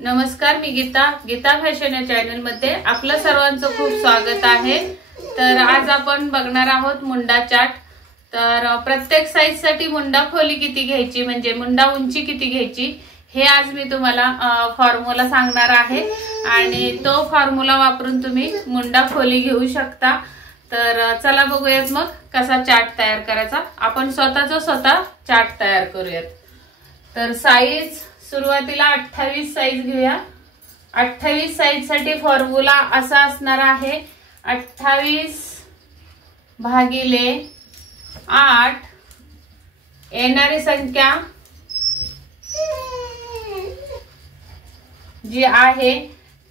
नमस्कार, मी गीता फॅशन या चॅनल मध्ये आपलं सर्वांचं खूप स्वागत आहे। तर आज आपण बघणार आहोत मुंडा चार्ट। तर प्रत्येक साइज साठी मुंडा खोली किती घ्यायची म्हणजे मुंडा उंची किती घ्यायची हे आज मी तुम्हाला फॉर्म्युला सांगणार आहे आणि तो फॉर्म्युला वापरून तुम्ही मुंडा खोली घेऊ शकता। तर चला बघूयात मग कसा चार्ट तयार करायचा। आपण स्वतः चार्ट तयार करूयात। तर साइज सुरुवातीला 28 साइज घेऊया। 28 साइज साठी फॉर्म्युला असा असणार आहे 28 भागिले 8 येणारी संख्या जी आहे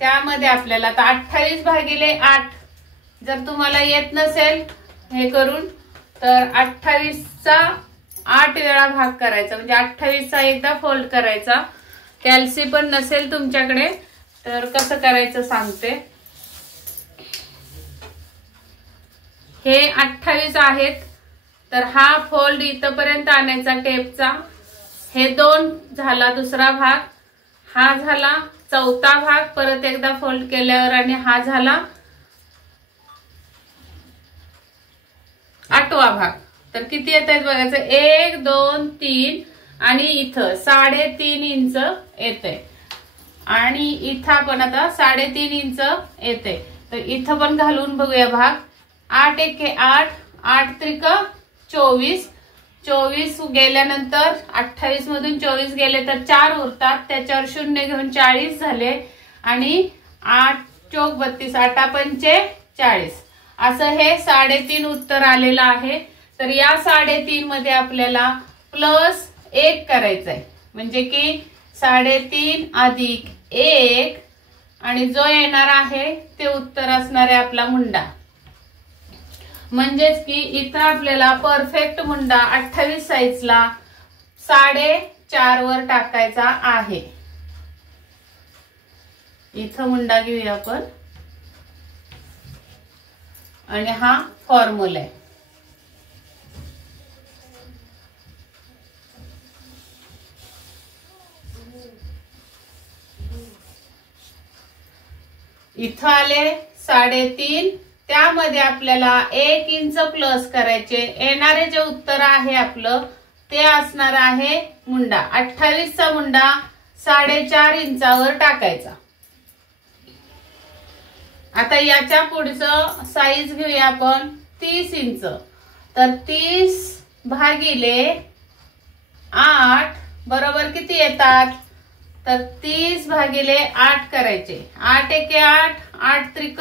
त्यामध्ये आपल्याला आता 28 भागिले 8 जर तुम्हाला येत नसेल हे करून तर 28 चा 8 वेळा भाग करायचा म्हणजे 28 चा एकदा फोल्ड करायचा। कॅल्सी पण नसेल तुमच्याकडे तर कसं करायचं सांगते। हे 28 आहेत तर हा फोल्ड इथपर्यंत आणायचा टेपचा। हे 2 झाला दुसरा भाग, हा झाला चौथा भाग, परत एकदा फोल्ड केल्यावर आणि हा झाला 8वा भाग। तर किती येत आहेत बघायचं 1 2 3 आणि इथं 3.5 इंच येते आणि इथं आपण आता 3.5 इंच येते। तर इथं पण घालून बघूया भाग। 8 एके 8 8 त्रिक 24 24 गेल्यानंतर 28 मधून 24 गेले तर 4 उरतात, त्याच्यावर 0 घेऊन 40 झाले आणि 8 चौक 32 8 पंचे 40 असं हे 3.5 उत्तर आलेलं आहे। तर या 3.5 मध्ये आपल्याला प्लस 1 करायचंय म्हणजे की 3.5 अधिक 1 आणि जो येणार आहे ते उत्तर असणार आहे आपला मुंडा। म्हणजेच की इथं आपल्याला परफेक्ट मुंडा 28 साइजला 4.5 वर टाकायचा आहे। इथं मुंडा घेऊया आपण आणि हा फॉर्म्युला आहे। इथं आले 3.5, त्यामध्ये आपल्याला 1 इंच प्लस करायचे। येणारे जे उत्तर आहे आपलं ते असणार आहे मुंडा। 28 चा मुंडा 4.5 इंचावर टाकायचा। आता याच्या पुढचं साइज घेऊया आपण 30 इंच। तर 30 भागिले 8 बरोबर किती येतात तर 30 भागिले 8 करायचे। 8 एके 8 8 त्रिक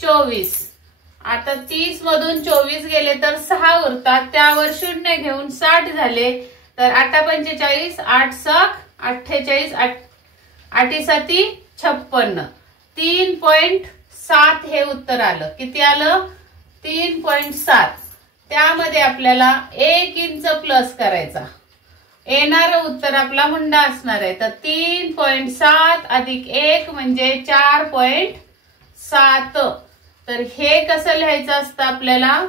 24। आता 30 मधून 24 गेले तर 6 उरतात, त्यावर 0 घेऊन 60 झाले तर 8 45 8 सक 48 8 7 56 3.7 हे उत्तर आलं। किती आलं 3.7। त्यामध्ये आपल्याला 1 इंच प्लस करायचा। येणारं उत्तर आपला मुंडा असणार आहे। तर 3.7 अधिक 1 म्हणजे 4.7। तर हे कसं लिहायचं असतं आपल्याला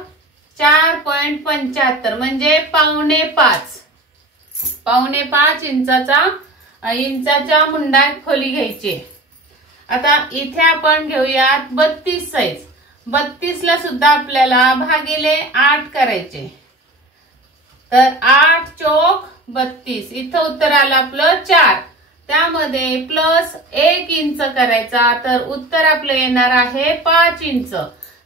4.75 म्हणजे 4.5 इंचाचा मुंडा खोली घ्यायची। आता इथे आपण घेऊयात 32 साइज। 32 ला सुद्धा आपल्याला भागिले 8 करायचे। तर 8 चौक 32 इथं उत्तर आलं आपलं 4। त्यामध्ये प्लस 1 इंच करायचा तर उत्तर आपलं येणार आहे 5 इंच।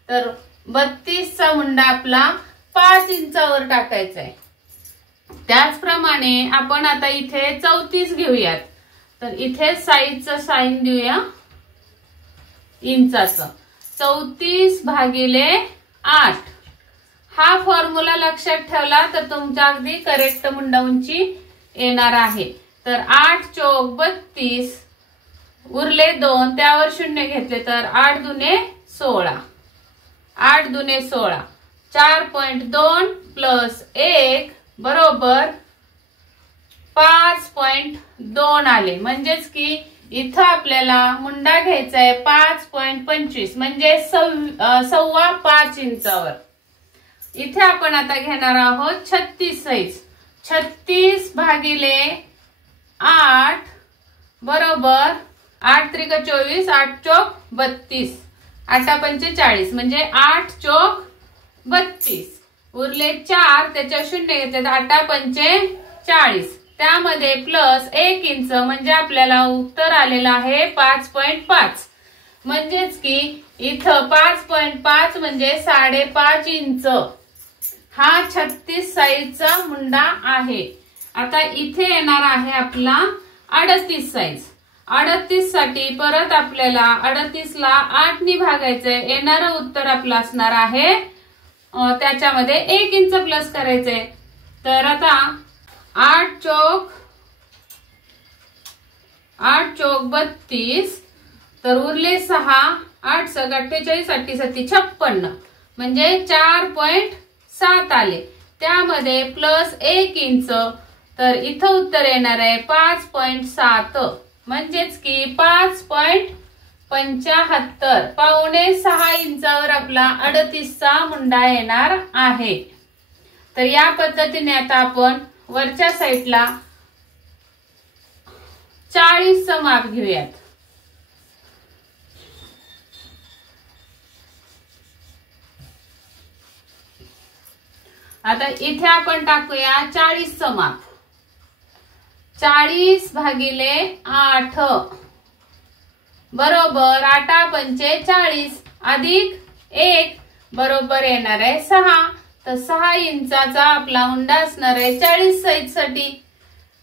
तर 32 चा मुंडा आपला 5 इंचावर टाकायचा आहे। त्याचप्रमाणे आपण आता इथे 34 घेऊयात। तर इथे साइजचं साइन देऊया इंचाचं। 34 भागिले 8 हा फॉर्म्युला लक्षात ठेवला तर तुमच्या अगदी करेक्ट मुंडा उंची येणार आहे। तर 8 चौक 32 उरले 2, त्यावर 0 घेतले तर 8 दुने 16 8 दुने 16 4.2 प्लस 1 बरोबर 5.2 आले। म्हणजेच की इथं आपल्याला मुंडा घ्यायचा आहे 5.25 म्हणजे 5.25 इंचावर। इथे आपण आता घेणार आहोत 36 साइज। 36 भागिले 8 बरोबर 8 त्रिक 24, 8 चोक 32, 8 पंचे 40 म्हणजे 8 चोक 32. उरले 4, त्याच्या शून्य घेतले तर 8 पंचे 40. त्यामध्ये प्लस 1 इंच म्हणजे आपल्याला उत्तर आलेलं आहे 5.5. म्हणजेच की इथं 5.5 म्हणजे 5.5 इंच हा 36 साईजचा मुंडा आहे. आता इथे येणार आहे आपला 38 साईज. 38 साठी परत आपल्याला 38 ला 8 ने भागायचंय. येणारं उत्तर आपलं असणार आहे त्याच्यामध्ये 1 इंच प्लस करायचंय. तर आता 8 चोक 32, तर उरले 6, 8 सग 48, 88 56 म्हणजे 4.7 आले. त्यामध्ये प्लस 1 इंच, तर इथं उत्तर येणार आहे 5.7 म्हणजेच की 5.75. पावणे 6 इंचावर आपला 38चा मुंडा येणार आहे. तर या पद्धतीने आता आपण वरच्या साईडला 40चं माप घेऊयात. आता इथे आपण टाकूया 40चं माप. 40 भागिले 8 बरोबर 8 पंचे 40 अधिक 1 बरोबर येणार आहे 6. तर 6 इंचाचा आपला मुंडा असणार आहे 40 साईज साठी.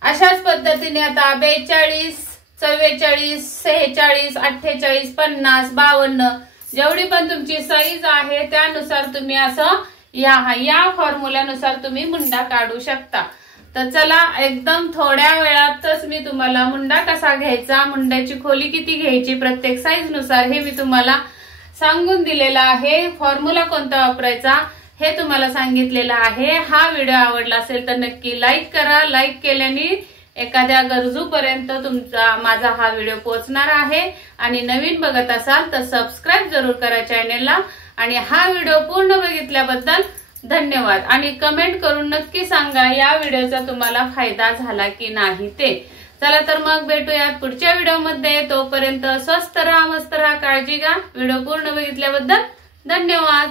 अशाच पद्धतीने आता 42, 44, 46, 48, 50, 52 जेवढी पण तुमची साईज आहे त्यानुसार तुम्ही असं या फॉर्म्युल्यानुसार तुम्ही मुंडा काढू शकता. तर चला एकदम थोड्या वेळातच मी तुम्हाला मुंडा कसा घ्यायचा, मुंड्याची खोली किती घ्यायची प्रत्येक साईज नुसार हे मी तुम्हाला सांगून दिलेला आहे. फॉर्म्युला कोणता वापरायचा हे तुम्हाला सांगितलेलं आहे. हा व्हिडिओ आवडला असेल तर नक्की लाईक करा. लाईक केल्याने एखाद्या गरजूपर्यंत तुमचा माझा हा व्हिडिओ पोहोचणार आहे. आणि नवीन बघत असाल तर सबस्क्राईब जरूर करा चॅनेलला. आणि हा व्हिडिओ पूर्ण बघितल्याबद्दल धन्यवाद. आणि कमेंट करून नक्की सांगा या व्हिडिओचा तुम्हाला फायदा झाला की नाही ते. चला तर मग भेटूयात पुढच्या व्हिडिओमध्ये. तोपर्यंत स्वस्त राहा, मस्त राहा, काळजी घ्या. व्हिडिओ पूर्ण बघितल्याबद्दल धन्यवाद.